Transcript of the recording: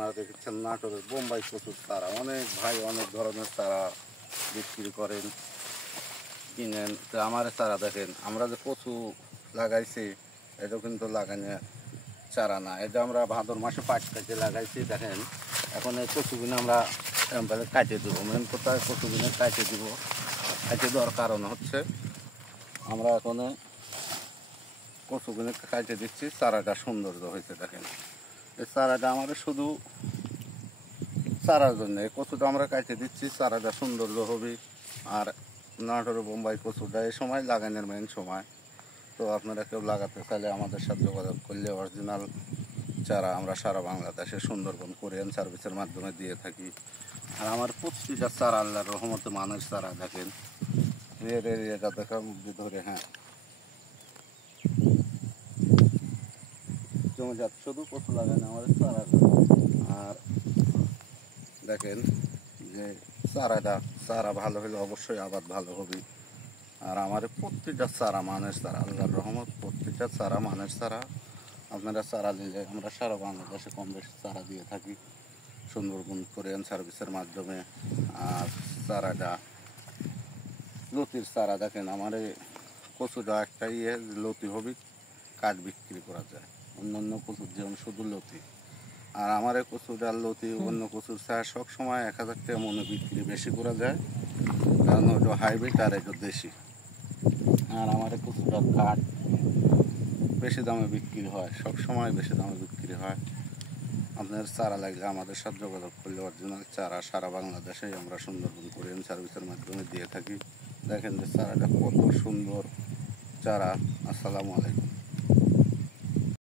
আপনারা দেখেছেন নাটোরের বোম্বাই কচুর চারা। অনেক ভাই অনেক ধরনের চারা বিক্রি করেন, কিনেন। তো আমার চারা দেখেন, আমরা যে কচু লাগাইছি এটা কিন্তু লাগানো চারা না, এটা আমরা ভাদর মাসে পাট কাটে লাগাইছি। দেখেন এখন এই কচুগুলো আমরা কাটে দেবো। মেন কোথায় কচুগুলো কাটে দিব, কাটে দেওয়ার কারণ হচ্ছে আমরা এখন কচুগুলো কাটে দিচ্ছি, চারাটা সৌন্দর্য হয়েছে। দেখেন এই চারাটা আমাদের শুধু চারার জন্য, এই কচুটা আমরা কাটে দিচ্ছি, চারাটা সৌন্দর্য হবে। আর নাটোরের বোম্বাই কচুটা এই সময় লাগানোর মেন সময়। তো আপনারা কেউ লাগাতে চাইলে আমাদের সাথে যোগাযোগ করলে অরিজিনাল চারা আমরা সারা বাংলাদেশে সুন্দরবন কোরিয়ান সার্ভিসের মাধ্যমে দিয়ে থাকি। আর আমার প্রতিটা চারা আল্লাহর রহমতে মানের চারা। দেখেন এটা দেখা ধরে, হ্যাঁ জমে যাচ্ছে, শুধু কচু লাগানো আমাদের চারা। আর দেখেন যে চারা ভালো হলে অবশ্যই আবাদ ভালো হবে। আর আমার প্রত্যেকটা চারা মানের চারা, আল্লাহর রহমত প্রত্যেকটা চারা মানের চারা। আপনারা চারা নিলে আমরা সারা বাংলাদেশে কম বেশি চারা দিয়ে থাকি সুন্দরবন কোরিয়ান সার্ভিসের মাধ্যমে। আর চারাটা লতির চারা। দেখেন আমার এই কচুটা একটা লতি হবে, কাঠ বিক্রি করা যায়। অন্যান্য কচুর যেমন শুধু লতি, আর আমার এই কচুটার লতি অন্য কচুর চারা সবসময় 1000 টাকা মনে বিক্রি বেশি করা যায়, কারণ ওইটা হাইব্রিড আর এটা দেশি। আর আমার এই কচুটার কাঠ বেশি দামে বিক্রি হয়, সবসময় বেশি দামে বিক্রি হয়। আপনার চারা লাগলে আমাদের সাথে যোগাযোগ করলে অরিজিনাল চারা সারা বাংলাদেশেই আমরা সুন্দরবন কোরিয়ান সার্ভিসের মাধ্যমে দিয়ে থাকি। দেখেন যে চারাটা কত সুন্দর চারা। আসসালামু আলাইকুম।